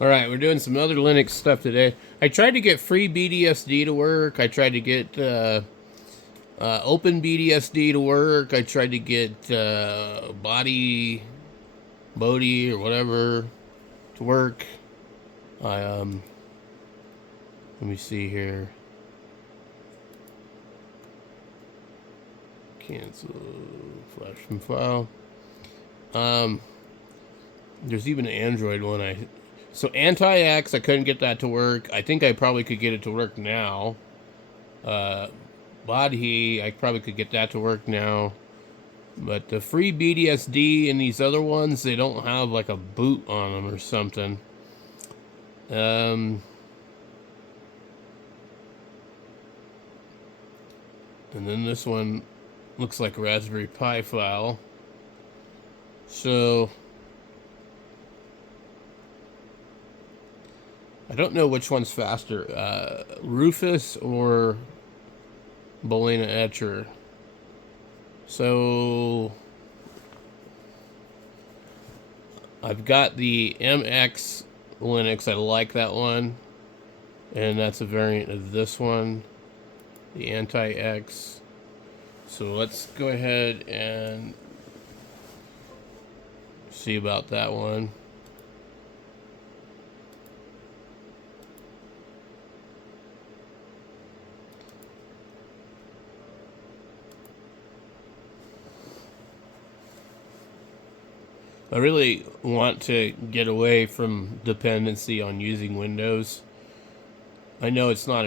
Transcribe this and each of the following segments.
Alright, we're doing some other Linux stuff today. I tried to get free BDSD to work. I tried to get open BDSD to work. I tried to get bohdi or whatever to work. I let me see here. Cancel flash from file. Um, there's even an Android one. So anti-X, I couldn't get that to work. I think I probably could get it to work now. Uh, bohdi, I probably could get that to work now. But the free BDSD and these other ones, they don't have like a boot on them or something. Um, and then this one looks like a Raspberry Pi file. So I don't know which one's faster, Rufus or Bolena Etcher. So I've got the MX Linux. I like that one, and that's a variant of this one, the Anti-X. So let's go ahead and see about that one. I really want to get away from dependency on using Windows. I know it's not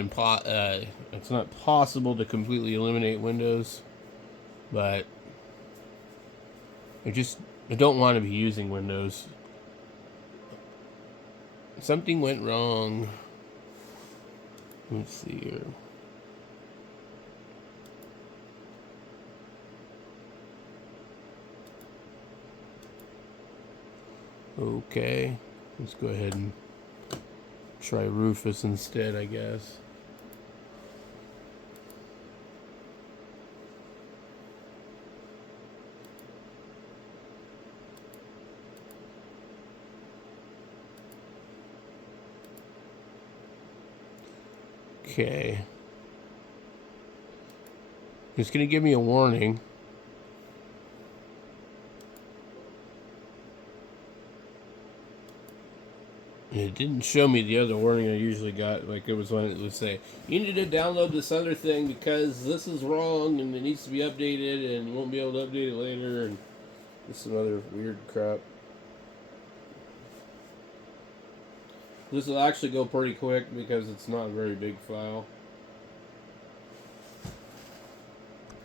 possible to completely eliminate Windows, but I just I don't want to be using Windows. Something went wrong. Let's see here. Okay, let's go ahead and try Rufus instead, I guess. Okay. It's going to give me a warning. And it didn't show me the other warning I usually got. Like it was when it would say, you need to download this other thing because this is wrong and it needs to be updated and you won't be able to update it later and some other weird crap. This will actually go pretty quick because it's not a very big file.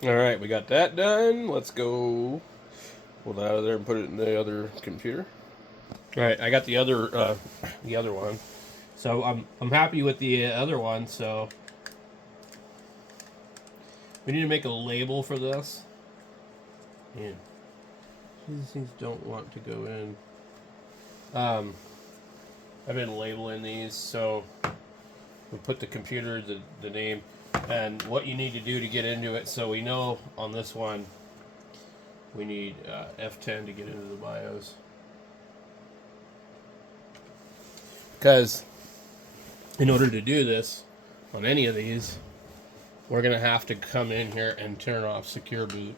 Alright, we got that done. Let's go pull that out of there and put it in the other computer. Alright, I got the other one. So I'm happy with the other one, so we need to make a label for this. Man, these things don't want to go in. I've been labeling these, so we put the computer, the name, and what you need to do to get into it. So we know on this one, we need F10 to get into the BIOS. Because in order to do this on any of these, we're going to have to come in here and turn off Secure Boot.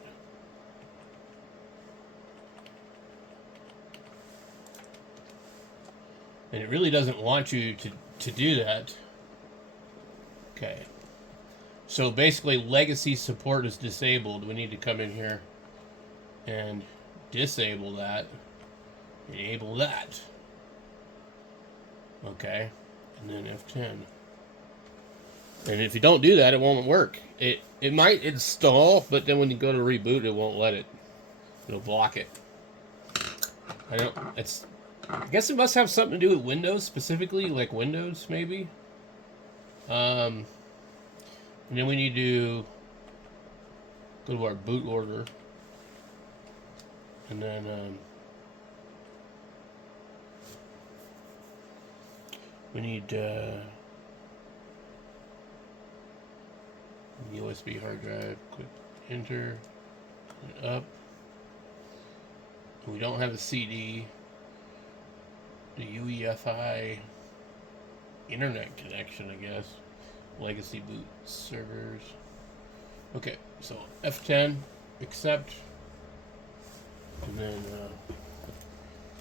And it really doesn't want you to do that. Okay. So basically, legacy support is disabled. We need to come in here and disable that. Enable that. Okay. And then F10. And if you don't do that, it won't work. It might install, but then when you go to reboot, it won't let it. It'll block it. I guess it must have something to do with Windows specifically, like Windows maybe. And then we need to go to our boot order, and then we need USB hard drive. Click enter. Click up. We don't have a CD. the UEFI internet connection, I guess. Legacy boot servers. Okay, so F10, accept, and then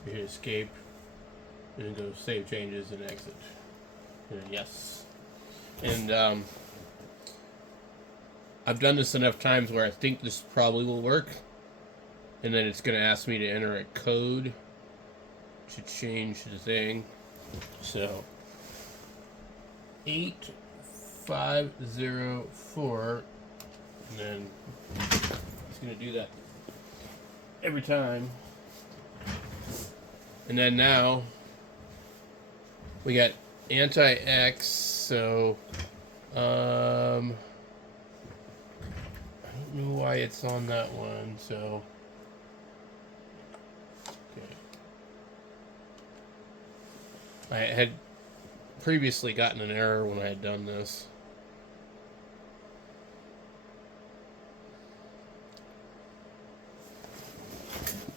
hit escape, and then go save changes and exit. And then yes. And I've done this enough times where I think this probably will work. And then it's going to ask me to enter a code to change the thing. So 8504, and then it's going to do that every time. And then now we got anti-X, so I don't know why it's on that one, so okay. I had previously gotten an error when I had done this.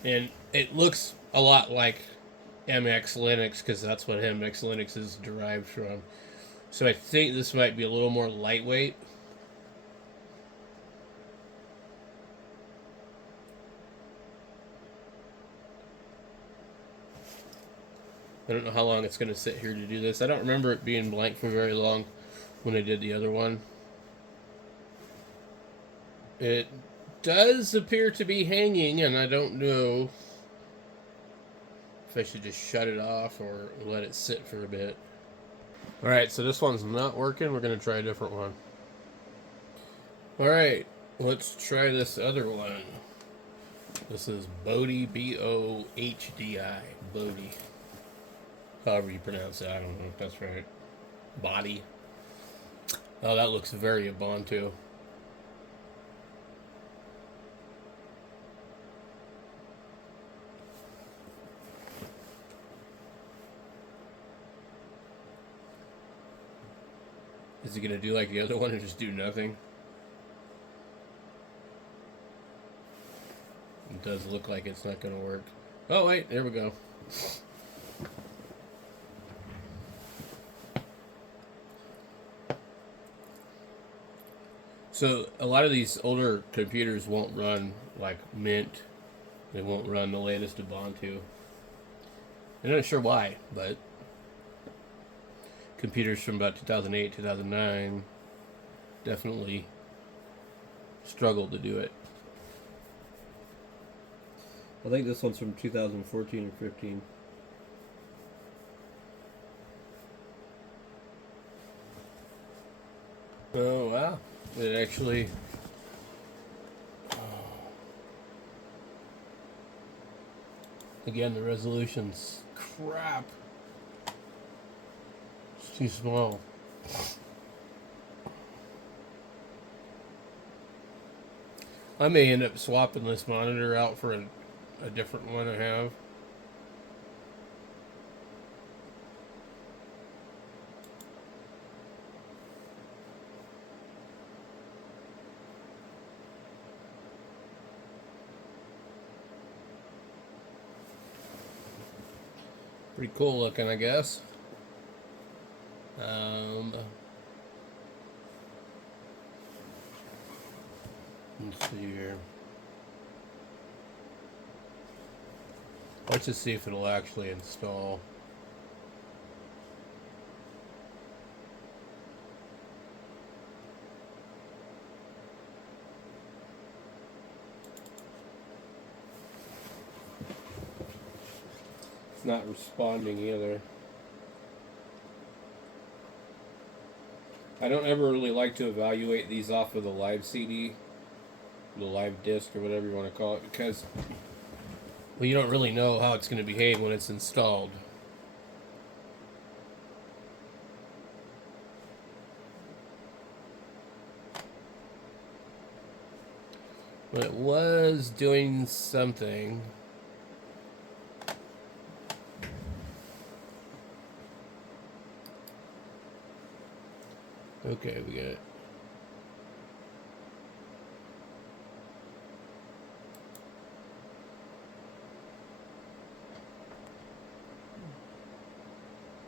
And it looks a lot like MX Linux because that's what MX Linux is derived from. So I think this might be a little more lightweight. I don't know how long it's going to sit here to do this. I don't remember it being blank for very long when I did the other one. It does appear to be hanging, and I don't know if I should just shut it off or let it sit for a bit. Alright, so this one's not working. We're going to try a different one. Alright, let's try this other one. This is bohdi, B-O-H-D-I, bohdi. However you pronounce it, I don't know if that's right. Body. Oh, that looks very Ubuntu. Is he going to do like the other one and just do nothing? It does look like it's not going to work. Oh, wait, there we go. So a lot of these older computers won't run like Mint. They won't run the latest Ubuntu. I'm not sure why, but computers from about 2008, 2009 definitely struggled to do it. I think this one's from 2014 or 15. Oh, wow. It actually... Again, the resolution's crap. It's too small. I may end up swapping this monitor out for a different one I have. Pretty cool looking, I guess. Let's see here. Let's just see if it'll actually install. It's not responding either. I don't ever really like to evaluate these off of the live CD, the live disc, or whatever you want to call it, because, well, you don't really know how it's going to behave when it's installed. But it was doing something. Okay, we got it.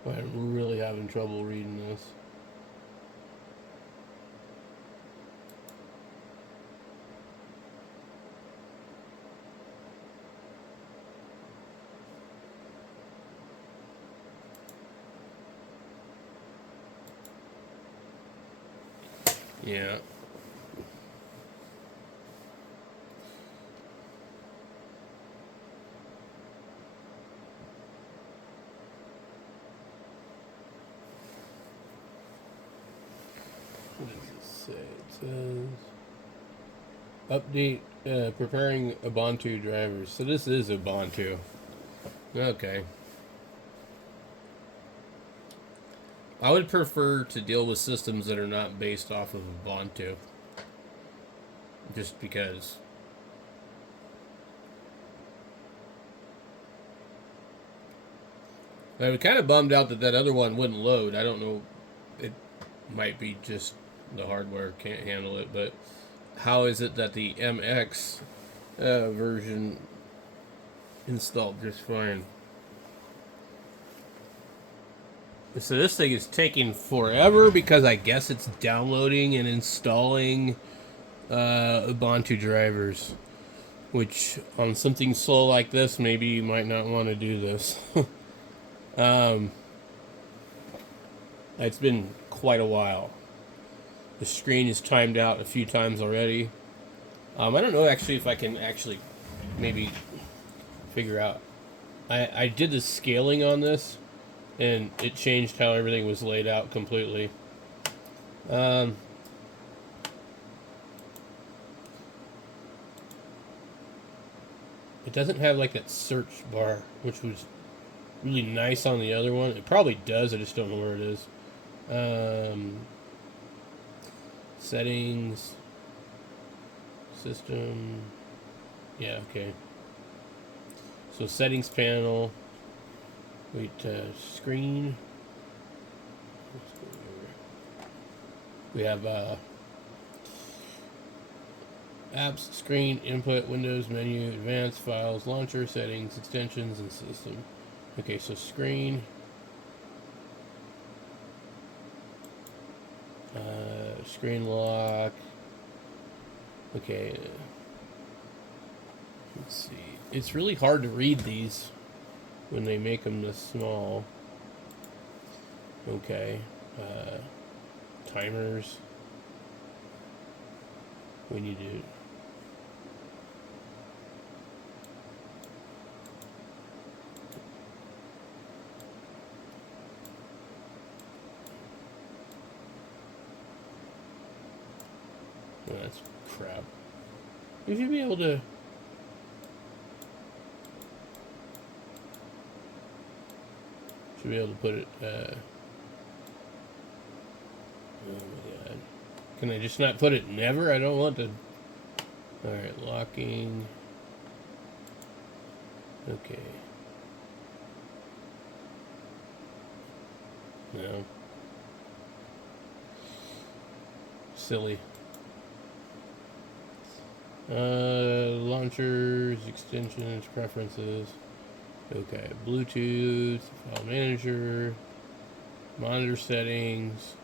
I'm really having trouble reading this. Yeah. What does it say? It says update preparing Ubuntu drivers. So this is Ubuntu. Okay. I would prefer to deal with systems that are not based off of Ubuntu. Just because. I was kind of bummed out that other one wouldn't load. I don't know. It might be just the hardware can't handle it, but how is it that the MX version installed just fine? So this thing is taking forever because I guess it's downloading and installing Ubuntu drivers, which on something slow like this, maybe you might not want to do this. It's been quite a while. The screen is timed out a few times already. I don't know actually if I can actually maybe figure out. I did the scaling on this, and it changed how everything was laid out completely. It doesn't have like that search bar, which was really nice on the other one. It probably does. I just don't know where it is. Settings, system. Yeah, okay. So settings panel. Wait, screen. We have apps, screen, input, Windows, menu, advanced, files, launcher, settings, extensions, and system. Okay, so screen. Screen lock. Okay. Let's see. It's really hard to read these when they make them this small. Okay. Timers. We need to. Oh, that's crap. You should be able to. Should be able to put it. Oh my god. Can I just not put it never? I don't want to. Alright, locking. Okay. No. Silly. Launchers, extensions, preferences. Okay, Bluetooth, file manager, monitor settings.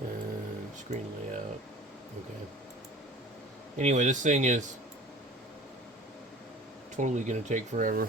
And screen layout. Okay. Anyway, this thing is totally going to take forever.